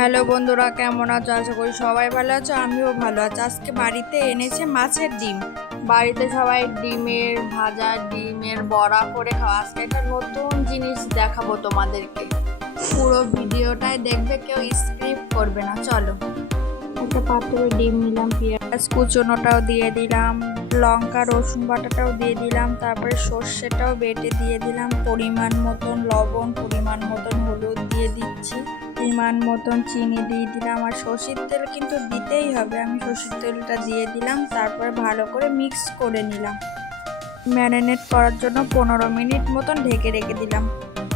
Hello বন্ধুরা, কেমন আছো? আশা করি সবাই ভালো আছো, আমিও ভালো আছি। আজকে বাড়িতে এনেছে মাছের ডিম। বাড়িতে সবাই ডিমের ভাজা, ডিমের বড়া করে খাওয়া। আজকে একটা নতুন জিনিস দেখাবো তোমাদেরকে। পুরো ভিডিওটাই দেখবে, কেউ স্ক্রিপ্ট করবে না। চলো। একটা পাত্রে ডিম নিলাম, পেঁয়াজ কুচোনোটাও দিয়ে দিলাম, লঙ্কা, রসুন বাটাটাও দিয়ে দিলাম, তারপরে সর্ষেটাও বেটে দিয়ে দিলাম। পরিমাণ মতন লবণ, পরিমাণ মতন হলুদ দিয়ে দিচ্ছি। পরিমাণ মতন চিনি দিয়ে দিলাম আর সর্ষের তেল কিন্তু দিতেই হবে। আমি সর্ষের তেলটা দিয়ে দিলাম, তারপরে ভালো করে মিক্স করে নিলাম। ম্যারিনেট করার জন্য পনেরো মিনিট মতন ঢেকে রেখে দিলাম।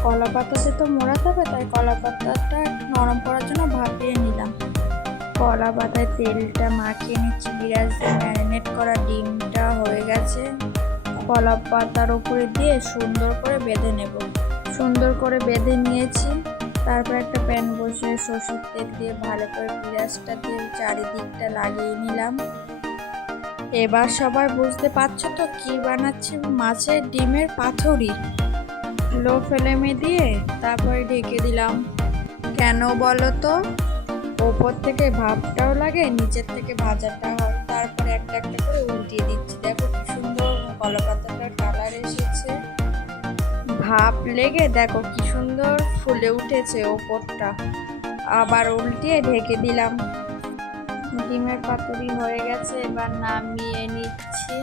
কলা পাতাতে তো মোড়াতে হবে, তাই কলা পাতাটা নরম করার জন্য ভাপিয়ে নিলাম। কলা পাতায় তেলটা মাখিয়ে নিচ্ছি, বিরাজ দিয়ে ম্যারিনেট করা ডিমটা হয়ে গেছে। কলা পাতার উপরে দিয়ে সুন্দর করে বেঁধে নেব। সুন্দর করে বেঁধে নিয়েছি। তারপর একটা প্যান বসিয়ে সর্ষের তেল দিয়ে ভালো করে পেঁয়াজটা দিয়ে চারিদিকটা লাগিয়ে নিলাম। এবার সবাই বুঝতে পারছ তো কি বানাচ্ছি? মাছের ডিমের পাথরি। লো ফ্লেমে দিয়ে তারপরে ঢেকে দিলাম। কেন বলো তো? ওপর থেকে ভাবটাও লাগে, নিচের থেকে ভাজাটা হয়। তারপরে একটা একটা করে ভাপ লেগে দেখো কি সুন্দর ফুলে উঠেছে ওপরটা। আবার উল্টিয়ে ঢেকে দিলাম। ডিমের পাতুরি হয়ে গেছে, এবার নামিয়ে নিচ্ছি।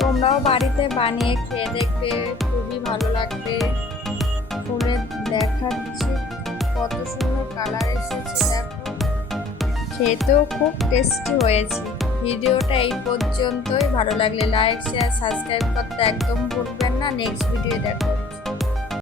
তোমরাও বাড়িতে বানিয়ে খেয়ে দেখবে, খুবই ভালো লাগবে। ফুলে দেখাচ্ছি কত সুন্দর কালার এসেছে, দেখো। খেতেও খুব টেস্টি হয়েছে। ভিডিওটা এই পর্যন্তই। ভালো লাগলে লাইক শেয়ার সাবস্ক্রাইব করতে একদম ভুলবেন না। নেক্সট ভিডিও দেখো